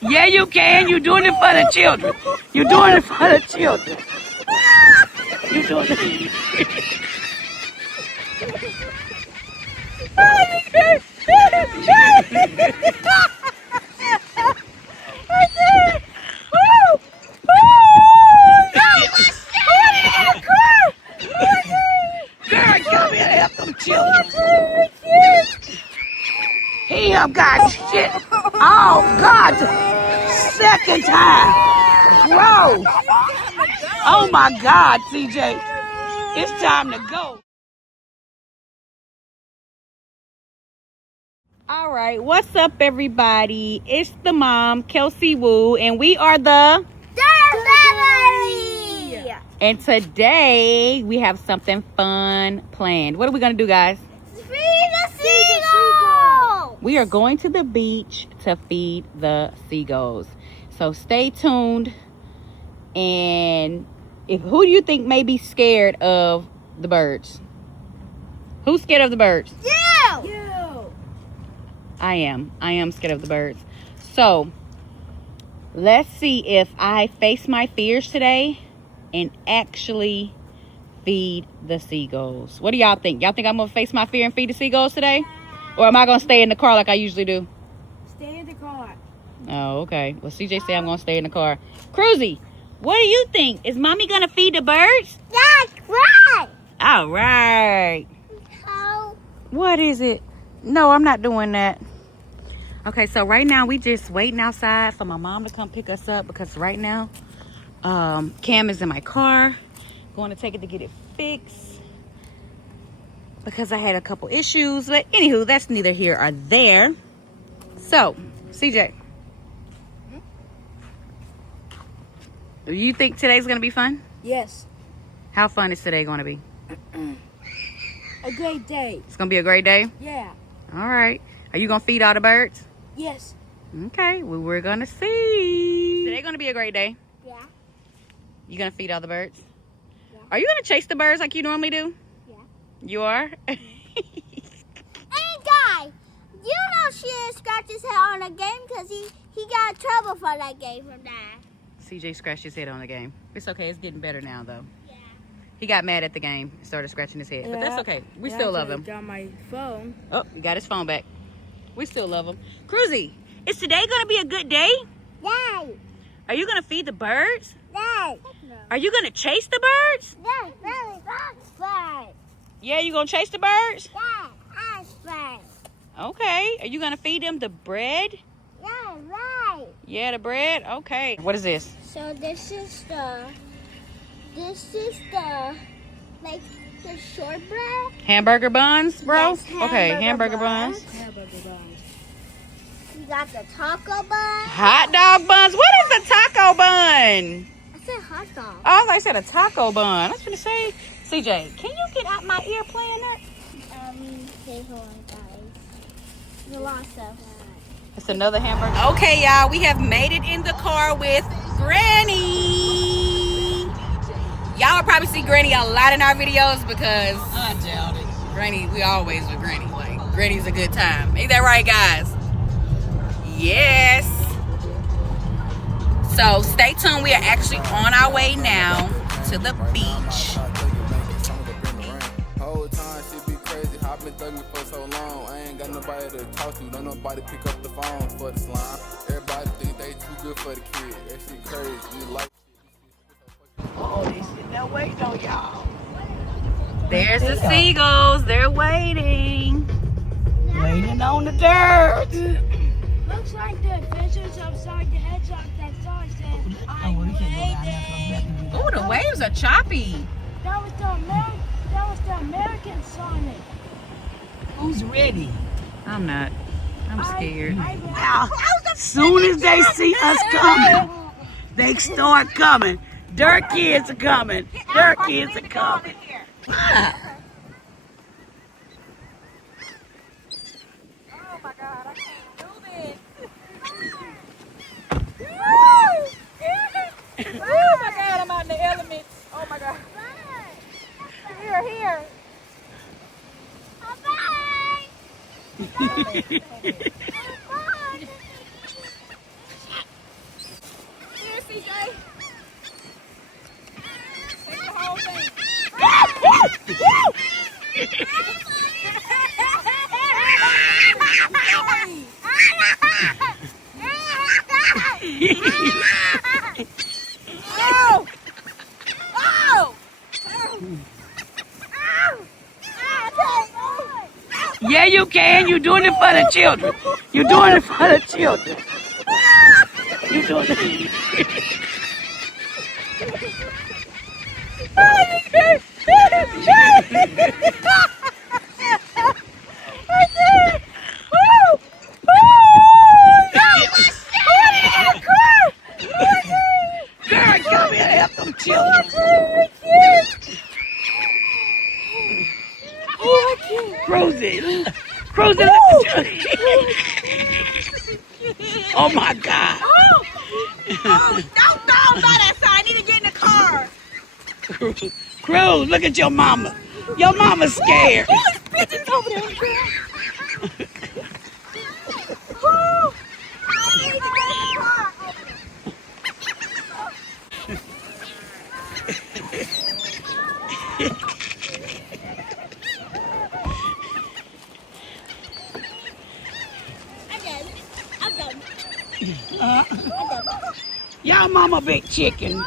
Yeah, you can. You're doing it for the children. You're doing it for the children. You're doing it. Girl, come here and help them children. He have got shit. Oh, God. Second time. Gross. Oh, my God, CJ. It's time to go. All right. What's up, everybody? It's the mom, Kelsey Wu, and we are the Durr family. And today we have something fun planned. What are we going to do, guys? Feed the seagull. We are going to the beach to feed the seagulls. So stay tuned. And who do you think may be scared of the birds? Who's scared of the birds? You. I am scared of the birds. So let's see if I face my fears today and actually feed the seagulls. What do y'all think? Y'all think I'm gonna face my fear and feed the seagulls today? Or am I gonna stay in the car like I usually do? Stay in the car. Oh, okay. Well, CJ said I'm gonna stay in the car. Cruzy, what do you think? Is mommy gonna feed the birds? That's right. All right. Oh. What is it? No, I'm not doing that. Okay, so right now we just waiting outside for my mom to come pick us up because right now Cam is in my car. Going to take it to get it fixed because I had a couple issues. But anywho, that's neither here or there. So, CJ, do you think today's going to be fun? Yes. How fun is today going to be? A great day. It's going to be a great day? Yeah. All right. Are you going to feed all the birds? Yes. Okay, well, we're going to see. Today going to be a great day. Yeah. You going to feed all the birds? Yeah. Are you going to chase the birds like you normally do? Yeah. You are? Hey, guy, you know she scratched his head on the game because he got in trouble for that game from that. CJ scratched his head on the game. It's okay. It's getting better now, though. Yeah. He got mad at the game and started scratching his head. But that's okay. We still love him. Got my phone. Oh, he got his phone back. We still love him. Cruzy, is today going to be a good day? Yeah. Are you going to feed the birds? Yeah. Are you going to chase the birds? Yeah. Really fun. Yeah, you going to chase the birds? Yeah. That's fun. Okay. Are you going to feed them the bread? Yeah. Right. Yeah, the bread? Okay. What is this? So this is the like the shortbread. Hamburger buns, bro? Yes, Okay, hamburger buns. Hamburger buns. We got the taco bun. Hot dog buns. What is a taco bun? I said hot dog. Oh, I said a taco bun. I was going to say, CJ, can you get out my ear playing that? Okay, hold on, guys. The lost stuff. It's another hamburger. Okay, y'all, we have made it in the car with Granny. Y'all will probably see Granny a lot in our videos because I doubt it. Granny, we always with Granny. Like, Granny's a good time. Ain't that right, guys? Yes. So stay tuned. We are actually on our way now to the beach. Whole time she be crazy. I've been thugging for so long. I ain't got nobody to talk to. Don't nobody pick up the phone for the slime. Everybody think they too good for the kid. That shit crazy. Like. Oh, they sitting there waiting on y'all. There's the seagulls. They're waiting. Waiting on the dirt. Looks like the adventures of Sonic the Hedgehog. That song said, I'm waiting. Oh, the waves are choppy. That was the American Sonic. Who's ready? I'm not. I'm scared. Now, As soon as they see us coming, they start coming. Dirt kids are coming. Dirt kids are coming. Oh my God, I can't do this. Oh my God, I'm out in the elements. Oh my God. Here. Bye. CJ. Take the whole thing. Oh! Oh! Yeah, you can. You're doing it for the children. You're doing it for the children. You're doing it. Girl, come here and help them children. Rosie, Rosie, look at you. Oh my God. Don't by that side. I need to get in the car. Cruz, look at your mama. Your mama's scared. Pigeons over there. I need to get in the car. I'm done. Y'all mama big chicken.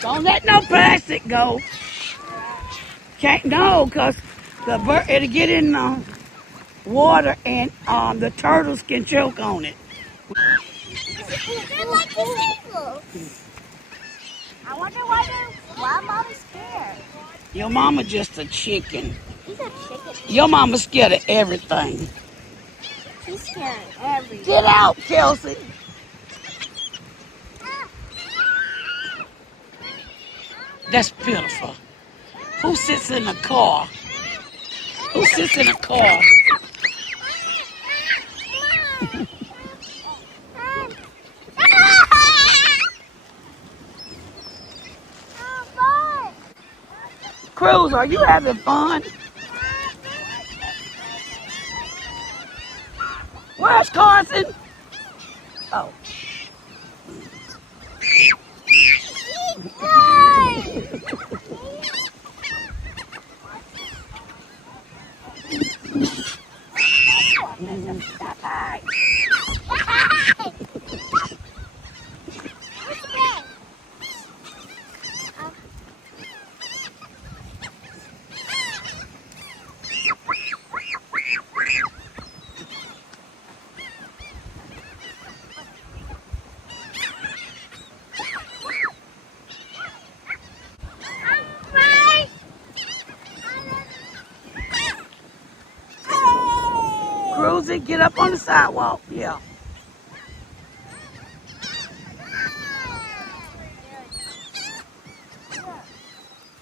Don't let no plastic go. Can't no, cause the bird it'll get in the water and the turtles can choke on it. They're like the Seagulls. I wonder why Mommy's scared. Your mama just a chicken. He's a chicken. Your mama's scared of everything. He's scared of everything. Get out, Kelsey. That's pitiful. Who sits in a car? Who sits in a car? Cruz, are you having fun? Where's Carson? Oh. Cruzy, get up on the sidewalk. Yeah.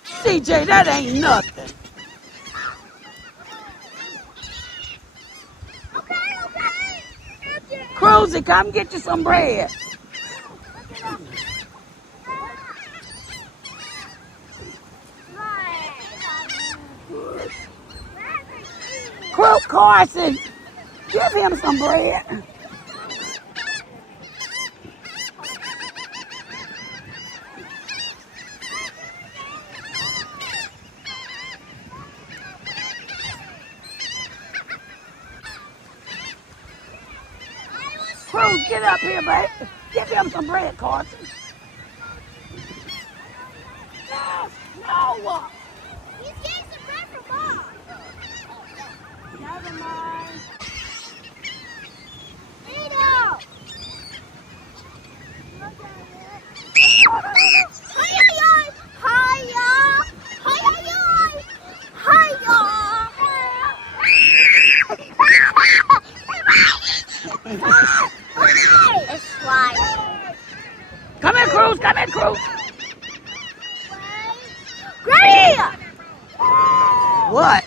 CJ, that ain't nothing. Cruzy, come get you some bread. Carson, give him some bread. Cruz, get up here, babe. Give him some bread, Carson. No. He's getting some bread from Mom. Never mind. Vito! Look at it. Hi-ya! Hi-ya! Hi-ya! It's sliding. Come here, Cruz. Come here, Cruz. Granny! What?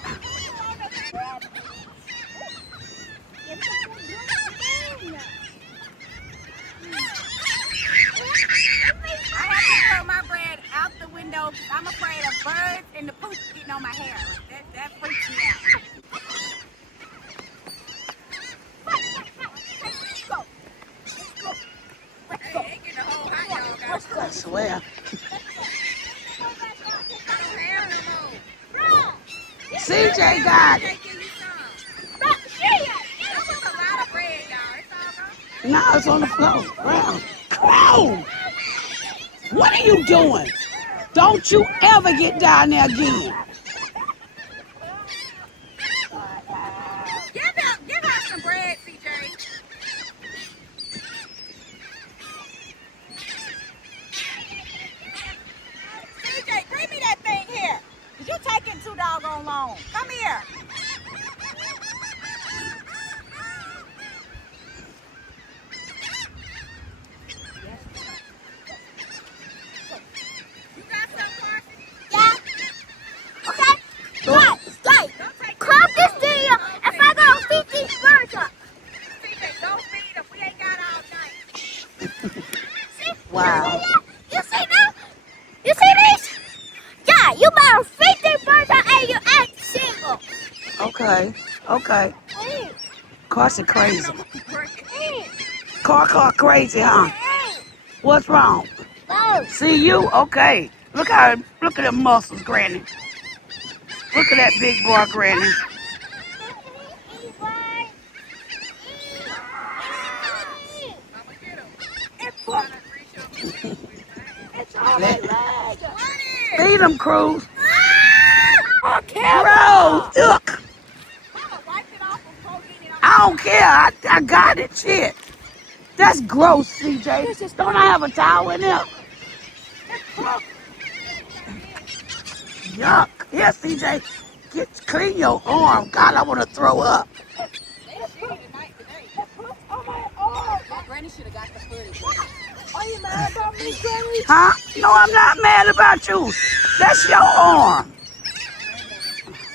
I have to throw my bread out the swear. CJ got it. No, it's on the floor. Crow. Crow! What are you doing? Don't you ever get down there again. Give her some bread, CJ. CJ, bring me that thing here. Cause you taking too doggone long. Come here. You got some, Carson? Yeah. Okay. Right. Stay. Come this thing if I go feed these birds up. CJ, don't feed them. We ain't got all night. See? Wow. You see that? You see this? Yeah, you better feed these birds up and you act single. Okay. Okay. Hey. Carson crazy. Hey. Car crazy, huh? Hey. What's wrong? No. See you? Okay. Look at them muscles, Granny. Look at that big boy, Granny. Feed them, Cruz. Cruz, look. I don't care. I got it. Shit. That's gross, CJ. Don't I have a towel in there? Yuck. Here, CJ. Clean your arm. God, I want to throw up. Granny should have got the footage. Are you mad about me, Granny? Huh? No, I'm not mad about you. That's your arm.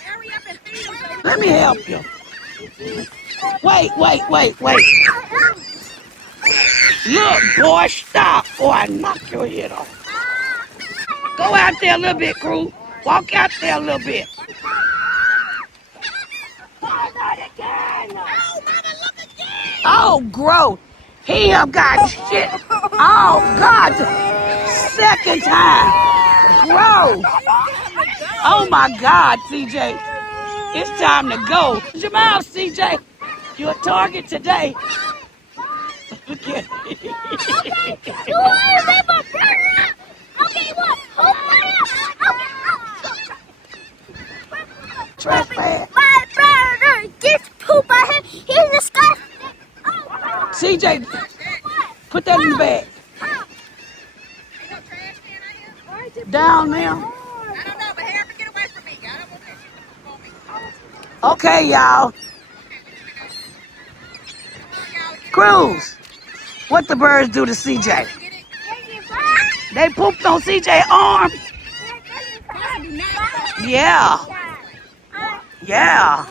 Hurry up and feed them. Let me help you. Wait. Look, boy, stop, or I knock your head off. Go out there a little bit, Cruz. Walk out there a little bit. Oh, gross. He have got shit. Oh, God. Second time. Gross. Oh, my God, CJ. It's time to go. Shut your mouth, CJ. You're a target today. Look at You want to leave a burger? Okay, what? Trespass. My brother gets poop on him. He's disgusting. CJ, put that in the bag. Down there. I don't know, but Harry, get away from me. I don't want that shit to me. Okay, y'all. Cruz, what the birds do to CJ? They pooped on CJ's arm. Yeah. Yeah.